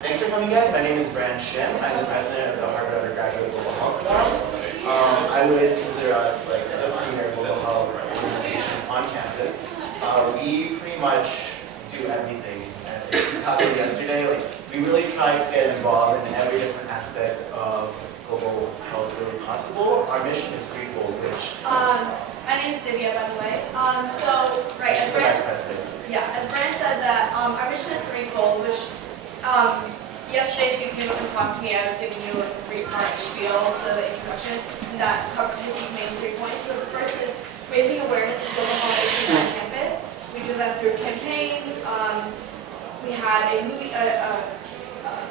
Thanks for coming, guys. My name is Brand Shim. I'm the president of the Harvard Undergraduate Global Health Forum. I would consider us like the premier global health organization on campus. We pretty much do everything. And we talked about yesterday, like we really try to get involved in every different aspect of global health really possible. Our mission is threefold, which my name is Divya, by the way. As Brand said that our mission is threefold, which yesterday, if you came up and talked to me, I was giving you a three-part spiel to the introduction, and that covered these main 3 points. So the first is raising awareness of global health issues on campus. We do that through campaigns. We had a movie,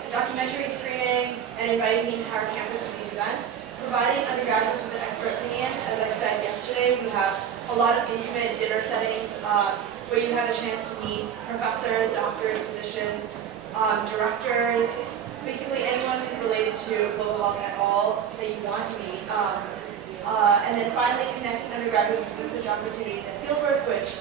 documentary screening, and inviting the entire campus to these events. Providing undergraduates with an expert opinion. As I said yesterday, we have a lot of intimate dinner settings where you have a chance to meet professors, doctors, physicians, directors, basically anyone related to global health at all that you want to meet. And then finally connecting undergraduate with research opportunities and fieldwork, which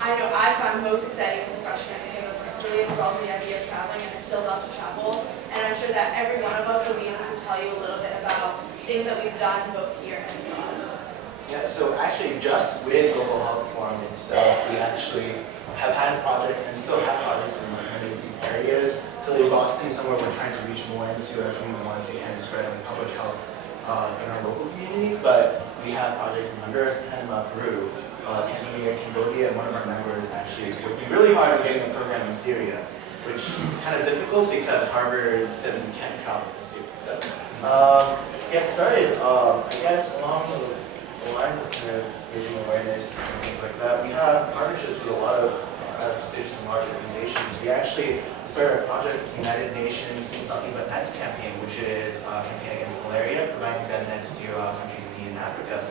I know I found most exciting as a freshman because I was really involved in the idea of traveling, and I still love to travel. And I'm sure that every one of us will be able to tell you a little bit about things that we've done both here and abroad. Yeah, so actually just with Global Health Forum itself, we actually have had projects and still have projects in many of these areas. Clearly Boston is somewhere we're trying to reach more into as we want to kind of spread public health in our local communities, but we have projects in Honduras, Panama, Peru, Tanzania, Cambodia, and one of our members actually is working really hard on getting a program in Syria, which is kind of difficult because Harvard says we can't travel to Syria. So, get started, I guess along the lines of kind of raising awareness and things like that, we have partnerships with a lot of prestigious and large organizations. We actually started a project with the United Nations Means Nothing But Nets campaign, which is a campaign against malaria, providing bed nets to countries in need in Africa.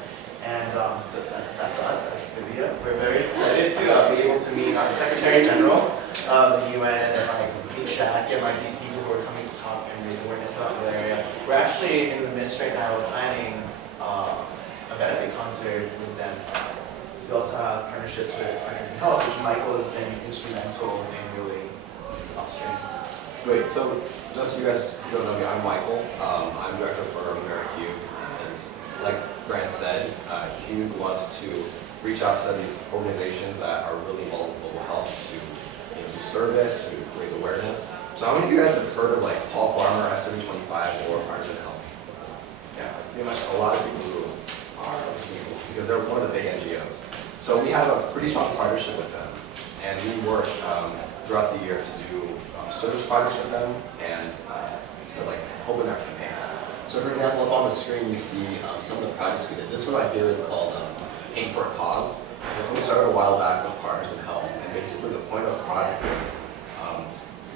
And so that's us, that's Libya. We're very excited to be able to meet our Secretary General of the UN and like meet Shaq and like these people who are coming to talk and raise awareness about malaria. We're actually in the midst right now of planning a benefit concert with them. We also have partnerships with Partners in Health, which Michael has been instrumental in really fostering. Great, so just so you guys don't know me, I'm Michael. I'm Director of Program here at HUGH, and like Grant said, HUGH loves to reach out to these organizations that are really involved in global health to do service, to raise awareness. So how many of you guys have heard of like Paul Farmer, SW25, or Partners in Health? Yeah, pretty much a lot of people who are because they're one of the big NGOs. So we have a pretty strong partnership with them, and we work throughout the year to do service projects with them and to like help in their campaign. So for example, up on the screen you see some of the projects we did. This one right here is called Paint for a Cause. This one started a while back with Partners in Health, and basically the point of the project is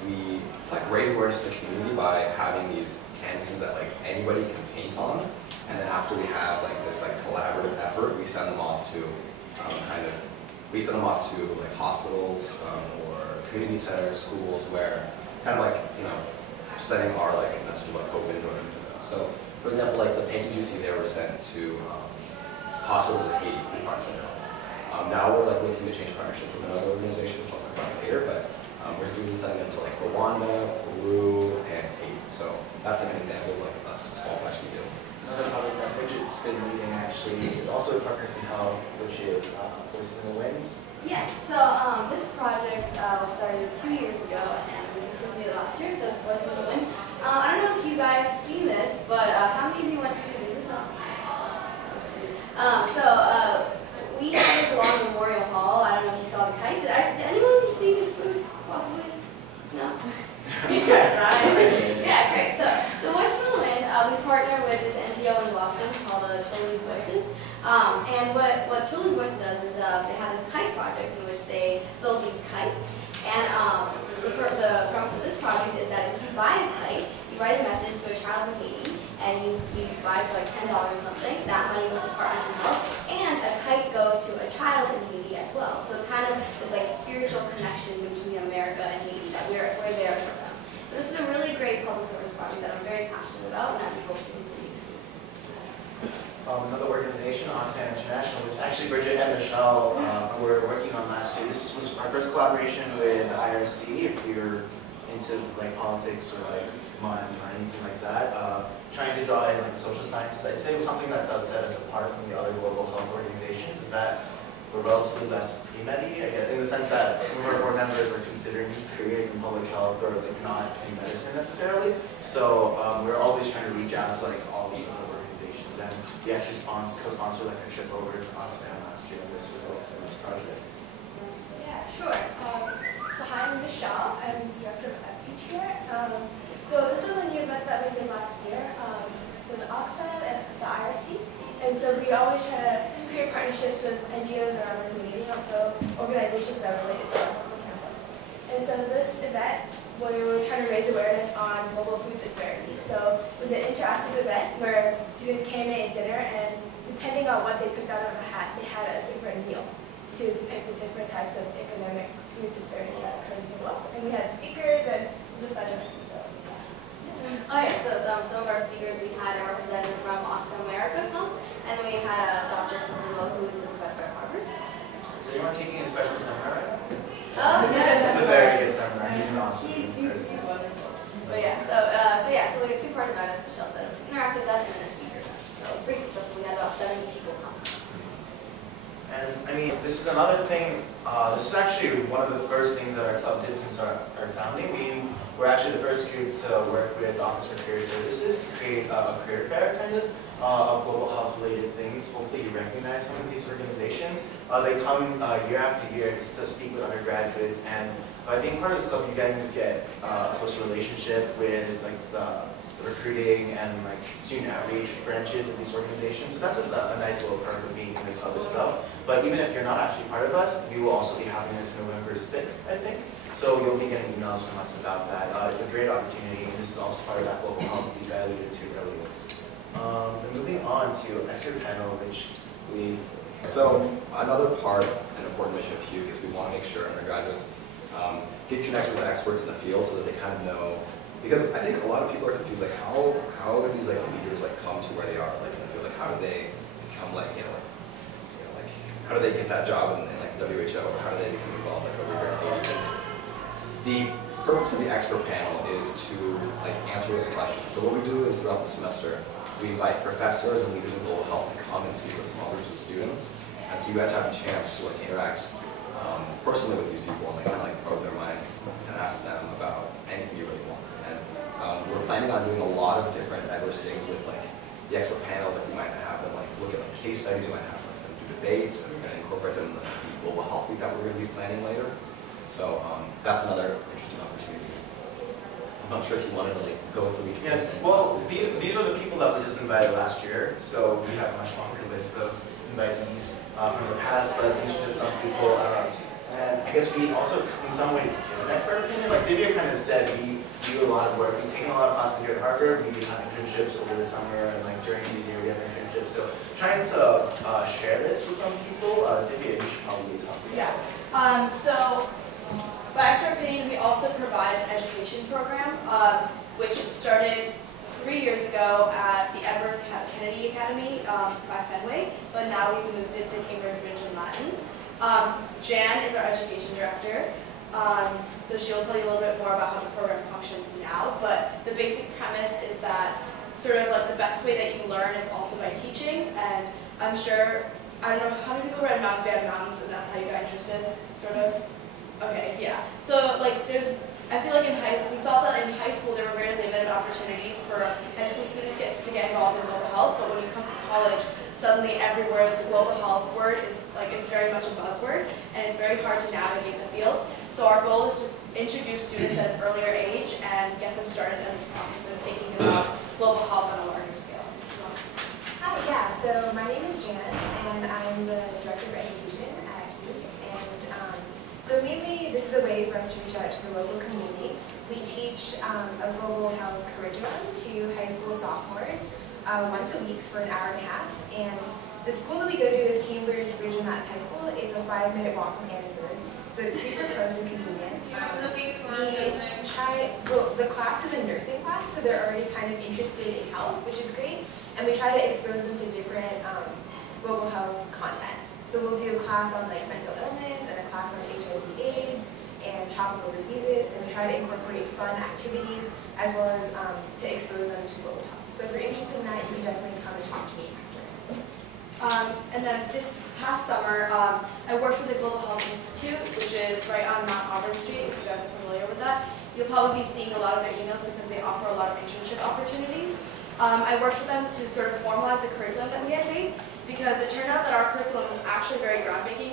we like raise awareness to the community by having these canvases that like anybody can paint on, and then after we have like this like collaborative effort, we send them off to like hospitals or community centers, schools, where kind of like sending our like message about hope into them. So for example, like the paintings you see there were sent to hospitals in Haiti through Partners in Health. Now we're like looking to change partnerships with another organization, which I'll talk about later, but we're doing sending them to like Rwanda, Peru, and Haiti. So that's like an example of like a small project we do. Another project that Bridget's been leading actually is also Partners in Health, which is Voices in the Winds. Yeah, so this project was started 2 years ago, and we continued it last year, so it's Voices in the Wind. I don't know if you guys seen this, but how many of you went to Business Hall? We had this along Memorial Hall. I don't know if you saw the kites. Did anyone see this booth, possibly? No? Yeah, right? Yeah, great. So, the Voices in the Wind, we partner with this NGO in Boston called Children's Voices. And what Children's Voices does is they have this kite project in which they build these kites. And the premise of this project is that if you buy a kite, you write a message to a child in Haiti, and you buy it for like $10 or something. That money goes to Partners in Health, and a kite goes to a child in Haiti as well. So it's kind of this like spiritual connection between America and Haiti that we're there for them. So this is a really great public service project that I'm very passionate about, and I hope to continue to. Another organization, Onstan International, which actually Bridget and Michelle were working on last year. This was our first collaboration with IRC. If you're into like politics or like money or anything like that. Trying to draw in like social sciences, I'd say was something that does set us apart from the other global health organizations is that we're relatively less pre-medi, I guess, in the sense that some of our board members are considering careers in public health or like not in medicine necessarily. So we're always trying to reach out to like all these other organizations, and we actually co-sponsored like a trip over to Oxfam last year, and this resulted in this project. Yeah, sure. So hi, I'm Michelle. I'm director of outreach here. So this was a new event that we did last year with Oxfam and the IRC. And so we always try to create partnerships with NGOs around the community, and also organizations that are related to us on the campus. And so this event, we were trying to raise awareness on global food disparities. So it was an interactive event where students came in at dinner, and depending on what they picked out of a hat, they had a different meal to depict the different types of economic food disparity that occurs in the world. And we had speakers, and it was a fun event. So, oh yeah, so some of our speakers, we had a representative from Oxfam America come, and then we had a doctor from Willow who was a professor at Harvard. So you are taking a special seminar right now? Oh, yeah. It's a very good seminar. He's an awesome person. He's wonderful. But yeah, so like a two-part event, as Michelle said. It was an interactive event and then a speaker event. So it was pretty successful. We had about 70 people come. And I mean, this is another thing, this is actually one of the first things that our club did since our founding. We were actually the first group to work with the Office for Career Services to create a career fair kind of global health related things. Hopefully you recognize some of these organizations. They come year after year just to speak with undergraduates, and by being part of this club you get a closer relationship with like the recruiting and like student outreach branches of these organizations. So that's just a nice little perk of being in the club itself. But even if you're not actually part of us, we will also be having this November 6th, I think. So you'll be getting emails from us about that. It's a great opportunity, and this is also part of that global health we alluded to earlier. And moving on to expert panel, which we... So another part and important mission of HUGH is we want to make sure undergraduates get connected with experts in the field so that they kind of know. Because I think a lot of people are confused, like how do these like leaders like come to where they are, like in the field, like how do they become like like how do they get that job in like the WHO, or how do they become involved like over here at AD? The purpose of the expert panel is to like answer those questions. So what we do is throughout the semester, we invite professors and leaders in global health to come and speak with small groups of students, and so you guys have a chance to like interact personally with these people and like kind of like probe their minds and ask them about anything you really want. We're planning on doing a lot of different diverse things with like the expert panels that we might have them like look at like case studies, we might have like them do debates, and we're going to incorporate them in the global health week that we're going to be planning later. So that's another interesting opportunity. I'm not sure if you wanted to like go through each person. Well, these are the people that we just invited last year, so we have a much longer list of invitees from the past, but these are just some people. And I guess we also, in some ways, give an expert opinion. Like Divya kind of said, we do a lot of work. We've taken a lot of classes here at Harvard. We have internships over the summer, and like during the year we have internships. So trying to share this with some people, Divya, you should probably talk about. Yeah. So by expert opinion, we also provide an education program, which started 3 years ago at the Edward Kennedy Academy by Fenway, but now we've moved it to Cambridge, Ridge, and Latin. Jan is our education director, so she'll tell you a little bit more about how the program functions now, but the basic premise is that sort of like the best way that you learn is also by teaching, and I'm sure, I don't know, how many people read Mountains? We have Mountains, and that's how you got interested, sort of? Okay, yeah. So like I feel like we felt that in high school there were very limited opportunities for high school students to get involved in global health, but when you come to college, suddenly everywhere the global health word is like, it's very much a buzzword, and it's very hard to navigate the field. So our goal is to introduce students at an earlier age and get them started in this process of thinking about global health on a larger scale. Hi, yeah, so my name is Jan, and I'm the Director of Education at HUGH, and so mainly this is a way for us to reach out to the local community. We teach a global health curriculum to high school sophomores once a week for an hour and a half, and the school that we go to is Cambridge, Ridge, and Latin High School. It's a 5-minute walk from Annenberg, so it's super close and convenient. The class is a nursing class, so they're already kind of interested in health, which is great, and we try to expose them to different global health content. So we'll do a class on like mental illness and a class on HIV/AIDS, and tropical diseases, and we try to incorporate fun activities as well as to expose them to global health. So if you're interested in that, you can definitely come and talk to me after. And then this past summer, I worked with the Global Health Institute, which is right on Mount Auburn Street, if you guys are familiar with that. You'll probably be seeing a lot of their emails because they offer a lot of internship opportunities. I worked with them to sort of formalize the curriculum that we had made, because it turned out that our curriculum was actually very groundbreaking.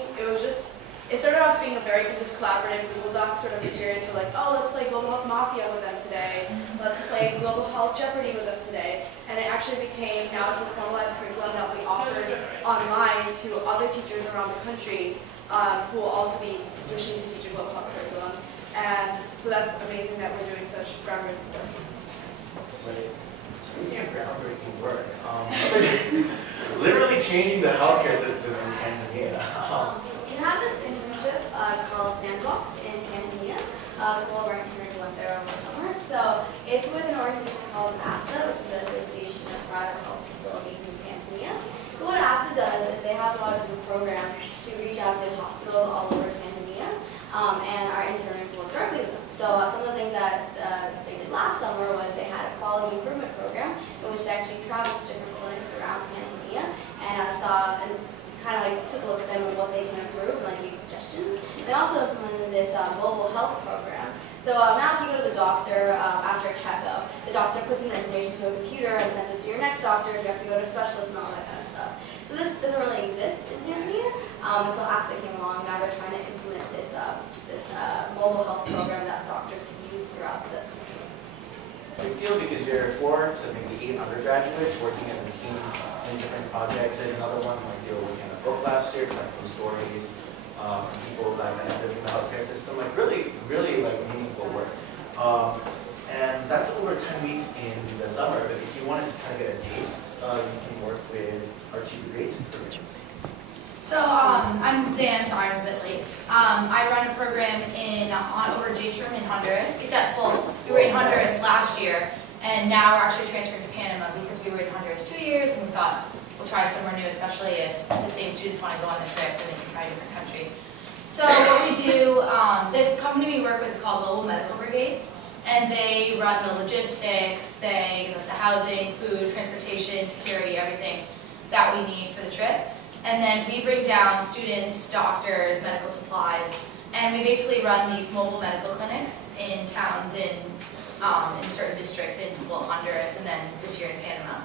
It started off being a very just collaborative Google Doc sort of experience. We're like, oh, let's play Global Health Mafia with them today. Let's play Global Health Jeopardy with them today. And it actually became, now it's a formalized curriculum that we offered online to other teachers around the country who will also be wishing to teach a global health curriculum. And so that's amazing that we're doing such groundbreaking work. Right. Speaking of groundbreaking work, literally changing the healthcare system in Tanzania. We have this internship called Sandbox in Tanzania. All of our interns went there over summer. So it's with an organization called AFTA, which is the Association of Private Health Facilities in Tanzania. So what AFTA does is they have a lot of different programs to reach out to hospitals all over Tanzania, and our interns work directly with them. So some of the things that they did last summer was they had a quality improvement program in which they actually traveled to different clinics around Tanzania and saw and kind of like took a look at them and what they can improve and like make suggestions. And they also implemented this mobile health program. So now if you go to the doctor after a checkup, the doctor puts in the information to a computer and sends it to your next doctor if you have to go to a specialist and all that kind of stuff. So this doesn't really exist in Tanzania until AFTA came along. Now they're trying to implement this mobile health program that doctors can use throughout the country. Big deal, because you're 4 to maybe 8 undergraduates working as a team in different projects. There's another one like they were working on a book last year, collecting stories from people that have entered in the healthcare system. Like really like meaningful work. And that's over 10 weeks in the summer. But if you want to just kind of get a taste, you can work with our 2 degree programs. So I'm Zan, sorry I'm a bit late. I run a program on over J-term in Honduras, except, well, we were in Honduras last year, and now we're actually transferring to Panama because we were in Honduras 2 years, and we thought we'll try somewhere new, especially if the same students want to go on the trip and they can try a different country. So what we do, the company we work with is called Global Medical Brigades, and they run the logistics, they give us the housing, food, transportation, security, everything that we need for the trip. And then we bring down students, doctors, medical supplies, and we basically run these mobile medical clinics in towns in certain districts in, well, Honduras and then this year in Panama.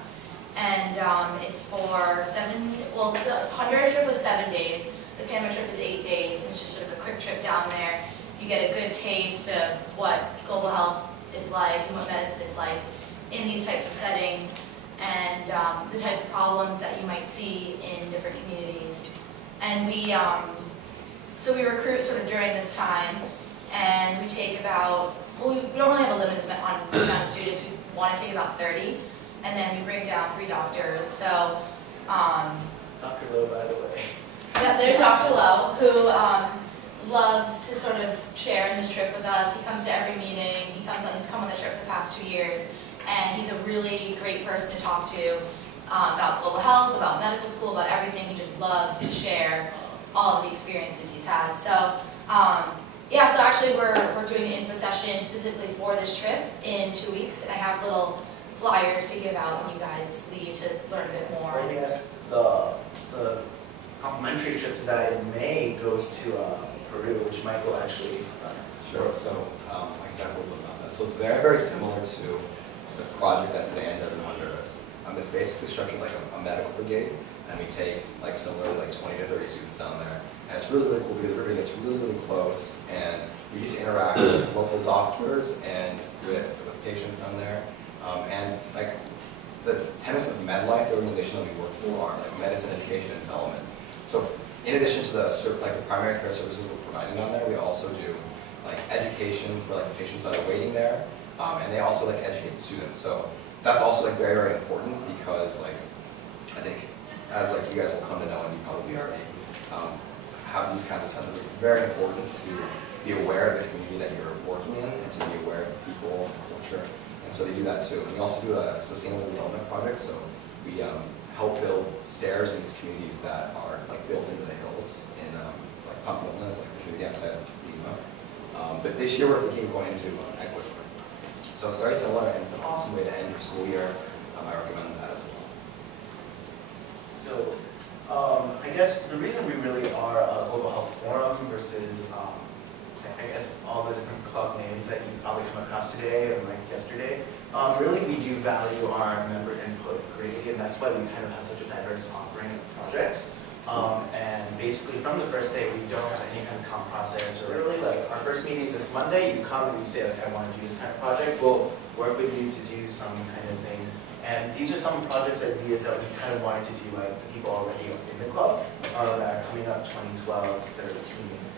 And it's for the Honduras trip was 7 days, the Panama trip is 8 days, and it's just sort of a quick trip down there. You get a good taste of what global health is like and what medicine is like in these types of settings, and the types of problems that you might see in different communities. And so we recruit sort of during this time, and we take about, well, we don't really have a limit on the amount of students. We want to take about 30, and then we bring down 3 doctors. So, Dr. Lowe, by the way. Yeah, there's Dr. Lowe, who loves to sort of share in this trip with us. He comes to every meeting. He's come on the trip for the past 2 years. And he's a really great person to talk to about global health, about medical school, about everything. He just loves to share all of the experiences he's had. So, yeah, so actually we're doing an info session specifically for this trip in 2 weeks, and I have little flyers to give out when you guys leave to learn a bit more. I guess the complimentary trip to that in May goes to Peru, which Michael actually runs. Sure, so I can talk a little bit about that. So it's very, very similar to the project that Zan does in Honduras. It's basically structured like a medical brigade, and we take like similarly like 20 to 30 students down there. And it's really, really cool because everybody gets really, really close, and we get to interact with local doctors and with patients down there. And like the tenets of MedLife, the organization that we work for, are like medicine, education, and development. So in addition to the primary care services we're providing down there, we also do like education for like the patients that are waiting there. And they also like educate the students. So that's also like very, very important because like I think as like you guys will come to know, and you probably already have these kinds of senses, it's very important to be aware of the community that you're working in and to be aware of the people and culture. And so they do that too. And we also do a sustainable development project. So we help build stairs in these communities that are like built into the hills in like Pamplonas, like the community outside of Lima. But this year we're thinking of going into Ecuador. So it's very similar, and it's an awesome way to end your school year. I recommend that as well. So, I guess the reason we really are a global health forum versus, I guess, all the different club names that you've probably come across today and like yesterday, really we do value our member input greatly, and that's why we kind of have such a diverse offering of projects. And basically from the first day, we don't have any kind of comp process, or really like our first meeting is this Monday, you come and you say like, I want to do this kind of project, we'll work with you to do some kind of things. And these are some projects ideas that we kind of wanted to do, like the people already in the club that are coming up 2012, 13.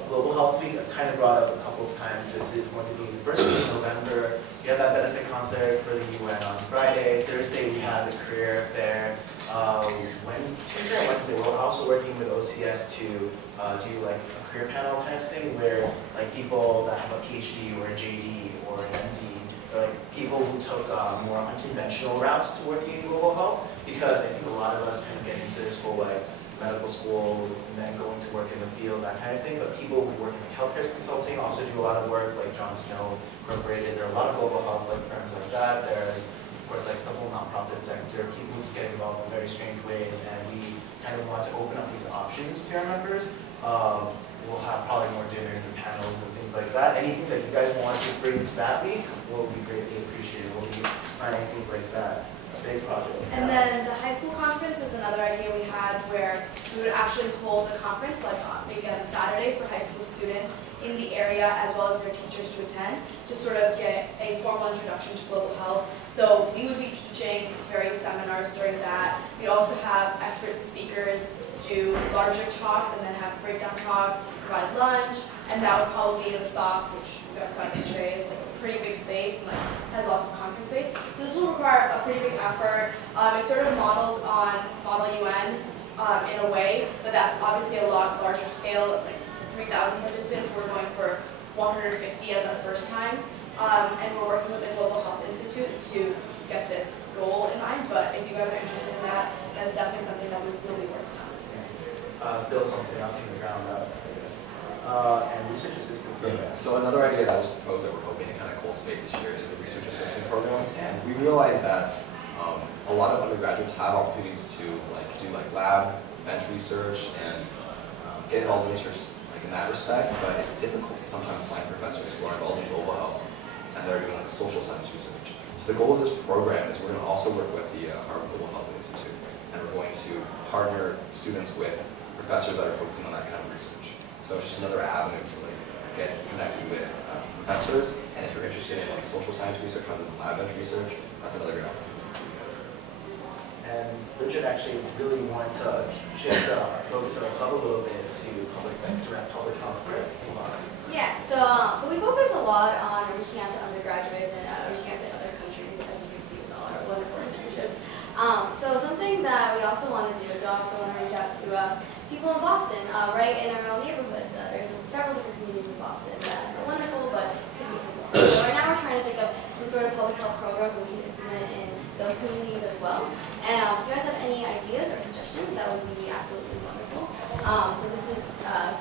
Global Health Week, I've kind of brought up a couple of times. This is going to be the first week of November. We have that benefit concert for the UN on Friday. Thursday we have the career fair. Tuesday and Wednesday we're also working with OCS to do like a career panel kind of thing where like people that have a PhD or a JD or an MD, or like people who took more unconventional routes to working in global health, because I think a lot of us kind of get into this whole like medical school and then going to work in the field, that kind of thing. But people who work in like healthcare consulting also do a lot of work, like John Snow Incorporated. There are a lot of global health like firms like that. There's of course like the whole nonprofit sector. People just get involved in very strange ways, and we kind of want to open up these options to our members. We'll have probably more dinners and panels and things like that. Anything that you guys want to bring to that week will be greatly appreciated. We'll be planning things like that. A big project. And then the high school conference is another idea we had, where we would actually hold a conference like maybe on a Saturday for high school students in the area as well as their teachers to attend, to sort of get a formal introduction to global health. So we would be teaching various seminars during that. We'd also have expert speakers do larger talks and then have breakdown talks, provide lunch, and that would probably be in the SOC, which you guys saw yesterday is like a pretty big space and like has lots of conference space. So this will require a pretty big effort. It's sort of modeled on Model UN in a way, but that's obviously a lot larger scale. It's like 3,000 participants. We're going for 150 as our first time. And we're working with the Global Health Institute to get this goal in mind. But if you guys are interested in that, that's definitely something that we will be working on this year. Build something up from the ground up, I guess. And research assistant program. So another idea that was proposed that we're hoping to kind of cultivate this year is the research assistant program. And we realized that a lot of undergraduates have opportunities to do lab, bench research, and get involved in research in that respect, but it's difficult to sometimes find professors who are involved in global health and they're doing social science research. So the goal of this program is we're going to also work with our Global Health Institute, and we're going to partner students with professors that are focusing on that kind of research. So it's just another avenue to get connected with professors, and if you're interested in social science research rather than lab bench research, that's another great opportunity. And Richard actually really wanted to shift our focus of our club a little bit to direct public health work. Yeah, so we focus a lot on reaching out to undergraduates and reaching out to other countries, as you can see with all our wonderful internships. So something that we also want to do is we also want to reach out to people in Boston, right in our own neighborhoods. There's several different communities in Boston that are wonderful, but could be similar. So right now we're trying to think of some sort of public health programs that we can implement in those communities as well. And if you guys have any ideas or suggestions, that would be absolutely wonderful. So this is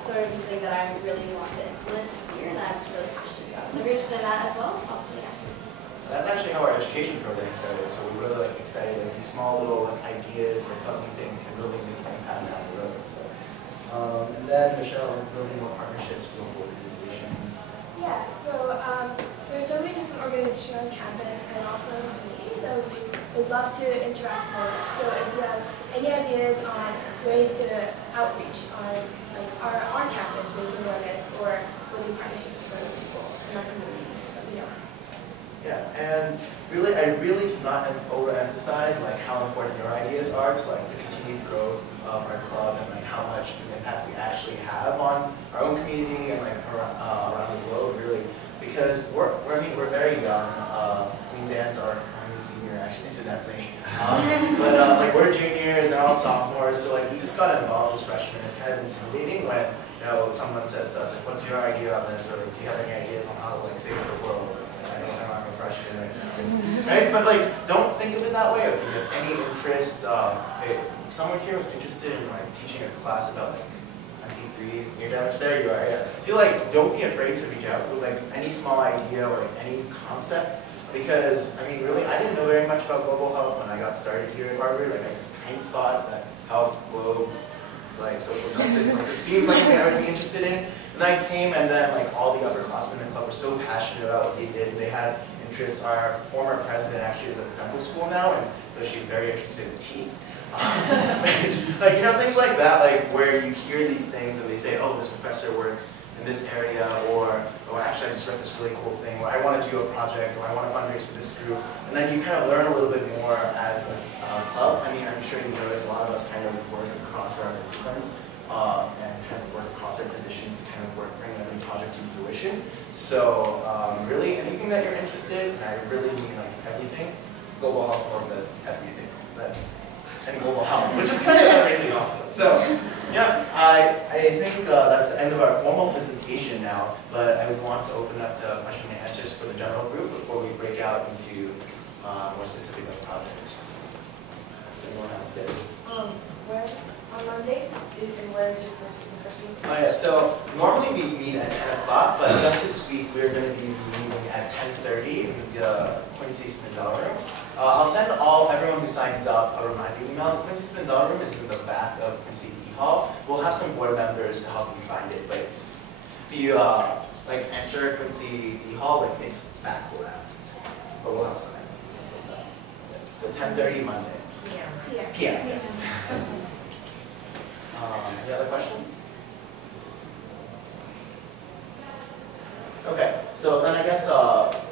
sort of something that I really want to implement this year, and I'm really passionate about. So if you're interested in that as well, talk to me afterwards. That's actually how our education program started. So we're really excited. These small little ideas, fuzzy things can really make an impact down the road. So, and then Michelle, building more partnerships with local organizations. Yeah, so there's so many different organizations on campus and also in the community that we would love to interact more with. So if you have any ideas on ways to outreach on our on-campus raising awareness or building partnerships with other people in our community, let me know. Yeah, and really, I really cannot overemphasize how important your ideas are to the continued growth of our club and how much impact we actually have on our own community and around the globe, really, because we're very young. Zan's our only senior, actually, incidentally, but we're juniors and all sophomores, so we just got involved as freshmen. It's kind of intimidating when someone says to us what's your idea on this, or do you have any ideas on how to save the world? I know I'm a freshman right now, right? But don't think of it that way. If you have any interest, if someone here was interested in teaching a class about MP3s. You're down there. You are. Yeah. So like, don't be afraid to reach out with like any small idea or like any concept. Because, I mean, really, I didn't know very much about global health when I got started here at Harvard. Like, I just kind of thought that health, globe, like social justice, like, it seems like something I would be interested in. And then I came, and then, like, all the upperclassmen in the club were so passionate about what they did. They had interest. Our former president actually is at the dental school now, and so she's very interested in teeth. Like, you know, things like that, like, where you hear these things, and they say, oh, this professor works in this area, or actually I just read this really cool thing, or I want to do a project, or I want to fundraise for this group. And then you kind of learn a little bit more as a club. I mean, I'm sure you notice a lot of us kind of work across our disciplines and kind of work across our positions to kind of bring every project to fruition. So really, anything that you're interested in, and I really mean like everything, Global Health Forum does everything. And global health, which is kind of everything also. So, yeah, I think that's the end of our formal presentation now, but I would want to open up to question and answers for the general group before we break out into more specific projects. Does anyone have this? Where on Monday? And where is the first week? Oh yeah, so normally we meet at 10 o'clock, but just this week we're going to be meeting at 10:30 in the Quincy Spindell room. I'll send everyone who signs up a reminder email. The Quincy Spindell room is in the back of Quincy D Hall. We'll have some board members to help you find it, but it's, if you like enter Quincy D Hall, like it's back left. But we'll have signs. Yes. So 10:30 Monday. PM. PM. Yes. Any other questions? Okay, so then I guess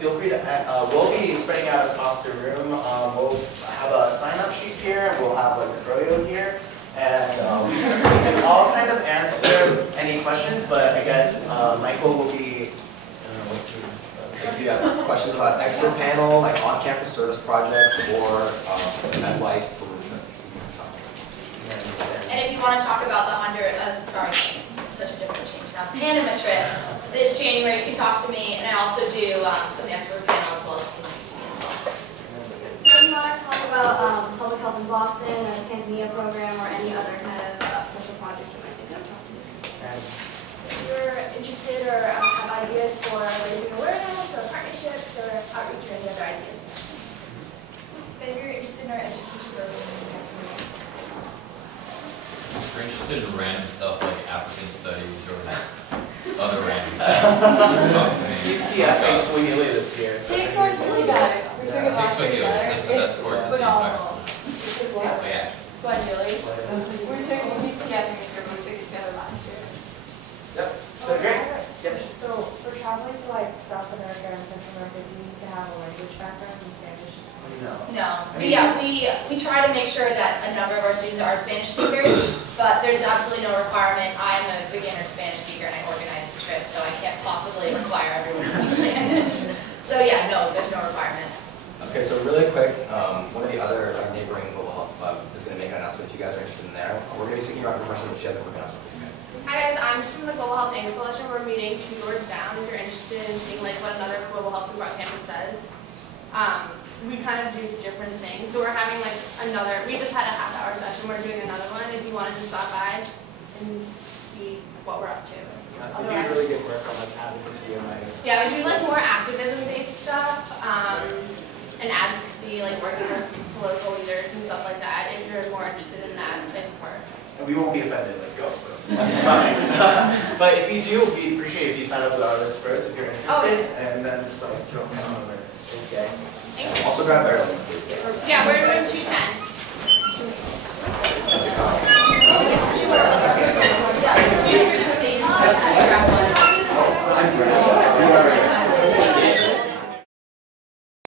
feel free to, we'll be spreading out across the room. We'll have a sign-up sheet here, we'll have like the froyo here, and we can all kind of answer any questions, but I guess Michael will be, I don't know what to, If you have questions about expert panel, like on-campus service projects, or event like for retreat. And if you want to talk about the such a different change now, Panama trip this January, you can talk to me, and I also do some expert panel as well as PhD as well. So if you want to talk about public health in Boston, a Tanzania program, or any other kind of social projects you might think of talking to. If you're interested or have ideas for raising awareness or partnerships or outreach or any other ideas. If you're interested in our education program, you can talk to me. If you're interested in random stuff like African studies or other random stuff, talk to me. These TF in Swahili this year. So Takes are really good. We took it Take last year Swahili. together. That's the best course in the entire phenomenal. school. It's a lot. Oh, yeah. Swahili. We took it to UCF and we took it together last year. Yep. So great. Yes. So for traveling to like South America and Central America, do you need to have a language background in Spanish? No. No, we try to make sure that a number of our students are Spanish speakers, but there's absolutely no requirement. I'm a beginner Spanish speaker and I organize the trip, so I can't possibly require everyone to speak Spanish. So yeah, no, there's no requirement. Okay, so really quick, one of the other neighboring Global Health Club is going to make an announcement if you guys are interested in there. We're going to be sticking around for questions if she has a quick announcement for you guys. Hi guys, I'm just from the Global Health Thanks Coalition. We're meeting 2 doors down if you're interested in seeing like what another global health group on campus does. We kind of do different things. So we're having like we just had a half-hour session. We're doing another one if you wanted to stop by and see what we're up to. We do really good work on like advocacy and like. Yeah, we do like more activism-based stuff and advocacy, like working with political leaders and stuff like that. If you're more interested in that type of work. And we won't be offended, like go. It's fine. But if you do, we appreciate if you sign up with our list first if you're interested, and then just like throw them on over. Thanks guys. Thanks. Also grab Marilyn. Yeah, we're doing 210.